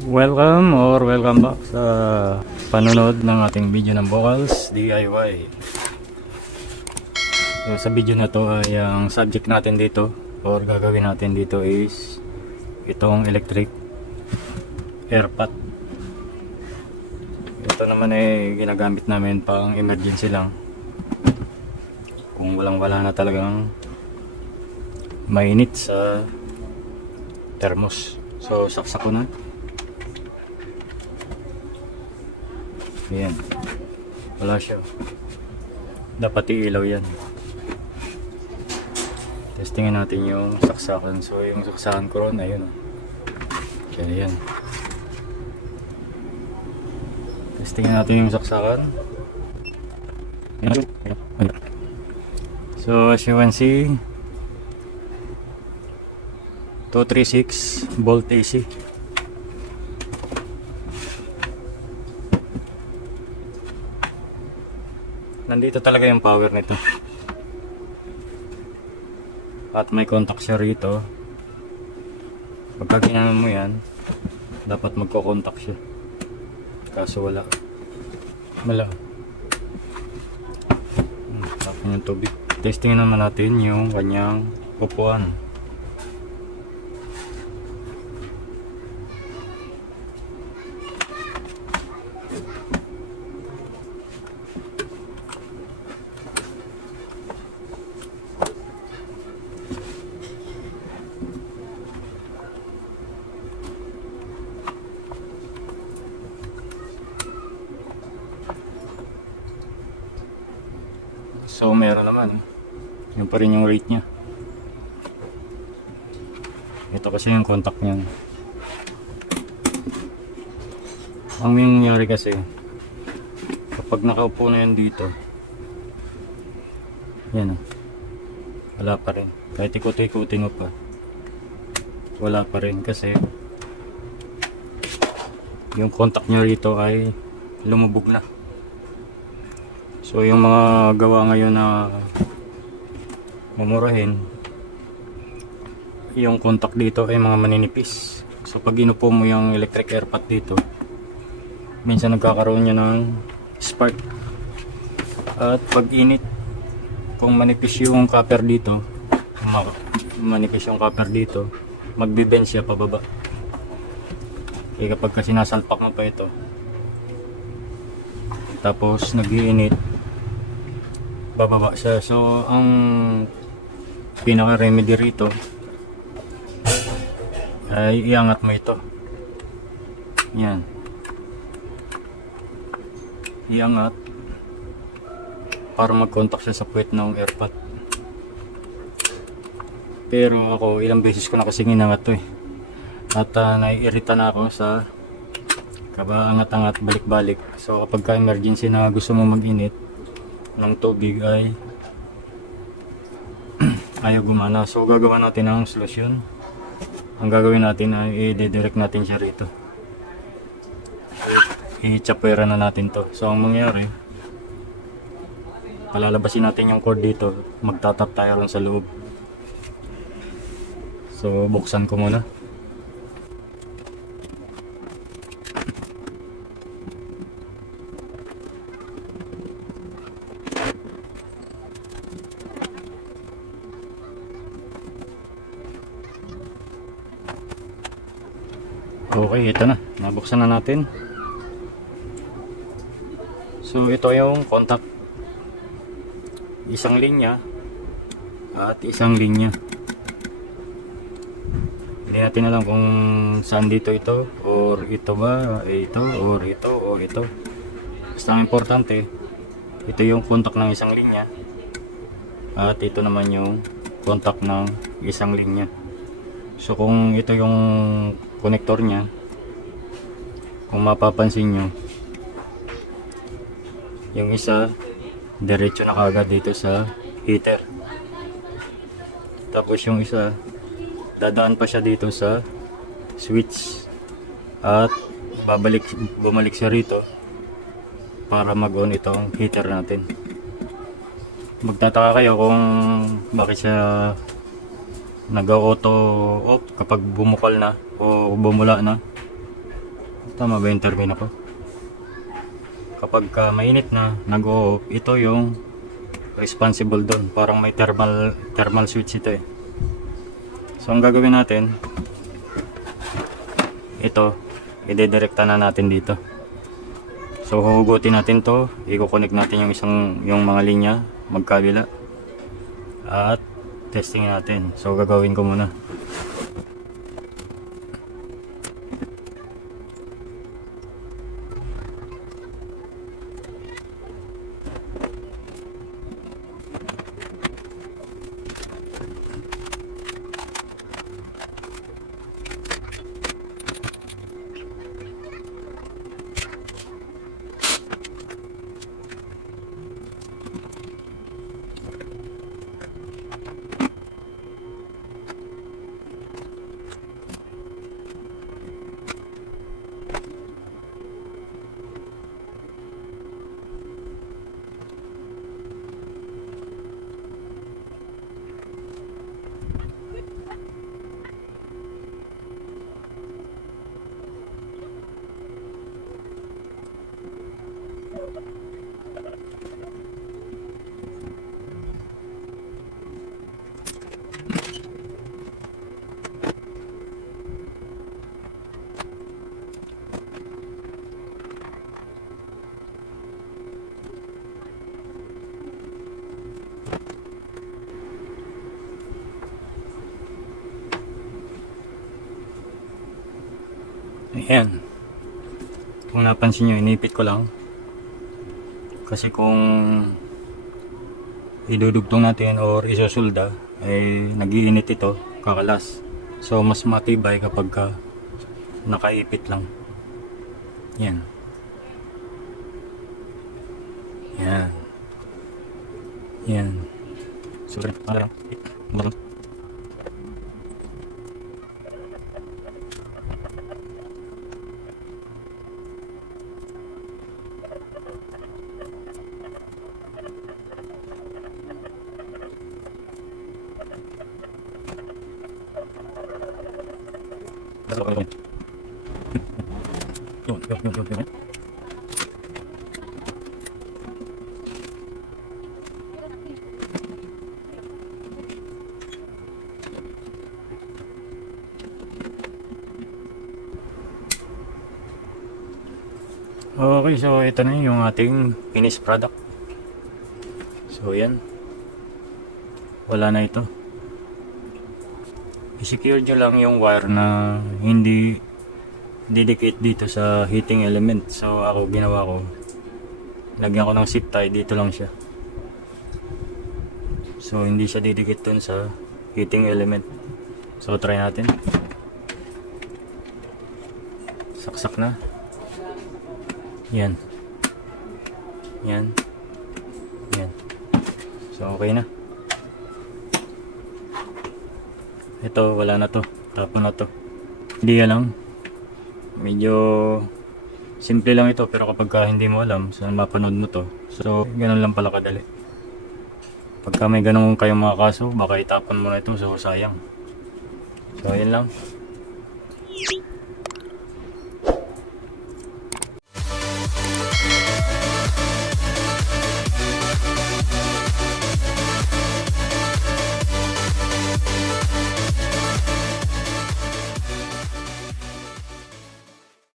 Welcome back sa panonood ng ating video ng vocals DIY. So, sa video na to ay ang subject natin dito or gagawin natin dito is itong electric airpot. Ito naman ay ginagamit namin pang emergency lang kung wala na talagang mainit sa thermos. So saksak ko na. Ayan, wala siya, dapat iilaw yan. Testingin natin yung saksakan. So yung saksakan ko ron, ayun. Kaya yan, testingin natin yung saksakan. So as you can see, 236 volt AC. Nandito talaga yung power nito. At may contact siya rito. Pagka ginamit mo yan, dapat magko-contact siya. Kaso wala. Tapos yung tubig. Testing naman natin yung kanyang upuan. So meron naman, yun pa rin yung rate nya. Ito kasi yung contact nya. Ang nangyayari kasi, kapag nakaupo na yan dito, yan, wala pa rin. Kahit ikot-ikutin mo pa, wala pa rin kasi yung contact nya rito ay lumubog na. So yung mga gawa ngayon na mumurahin, yung contact dito ay mga maninipis. So pag inupo mo yung electric airpot dito, minsan nagkakaroon niya ng spark. At pag init, kung manipis yung copper dito, magbibend siya pababa. Kapag kasi nasalpak mo pa ito, tapos nag-iinit, bababa siya. So ang pinaka remedy rito ay iangat mo ito. Yan, iangat para mag-contact siya sa puwet ng airpot. Pero ako ilang beses ko na kasi ginangat to at naiirita na ako sa angat-angat balik-balik. So kapag ka emergency na gusto mo mag-init ng tubig ay ayaw gumana. So gagawa natin ang solusyon. Ang gagawin natin ay i-direct natin siya rito. I-chapwera na natin to. So ang mangyari, palalabasin natin yung cord dito, magtatap tayo ron sa loob. So buksan ko muna. Okay, ito na. Nabuksan na natin. So ito yung contact. Isang linya at isang linya. Hindi natin alam kung saan dito ito, or ito ba, ito, or ito, o ito. Basta ang importante, ito yung contact ng isang linya at ito naman yung contact ng isang linya. So kung ito yung connector nya, kung mapapansin nyo, yung isa diretso na kagad dito sa heater, tapos yung isa dadaan pa siya dito sa switch at bumalik siya rito para mag-on itong heater natin. Magtataka kayo kung bakit siya nag-auto off kapag bumukal na o bumula na. Tama ba yung termino ko? Kapag mainit na, nag-o-off, ito yung responsible doon. Parang may thermal switch ito eh. So ang gagawin natin, ito, idedirekta na natin dito. So huhugutin natin to, i-connect natin yung mga linya magkabila at testing natin. So gagawin ko muna. Ayan. Kung napansin nyo, inipit ko lang. Kasi kung idudugtong natin or isusulda, eh nag-iinit ito, kakalas. So mas matibay kapag nakaipit lang. Yan. Yan. Yan. Sorry. Yun. Okay, so ito na yung ating finished product. So yan. Wala na ito. I-secure nyo lang yung wire na hindi didikit dito sa heating element. So ako ginawa ko, lagyan ko ng zip tie, dito lang siya. So hindi siya didikit dun sa heating element. So try natin. Saksak na. Yan. Yan. Yan. So okay na. Ito wala na to. Tapon na to. Hindi lang. Medyo simple lang ito, pero kapag hindi mo alam saan mapanood mo to, so ganun lang pala kadali. Pagka may ganun kayong mga kaso, baka itapon mo na ito, so sayang. So ayun lang.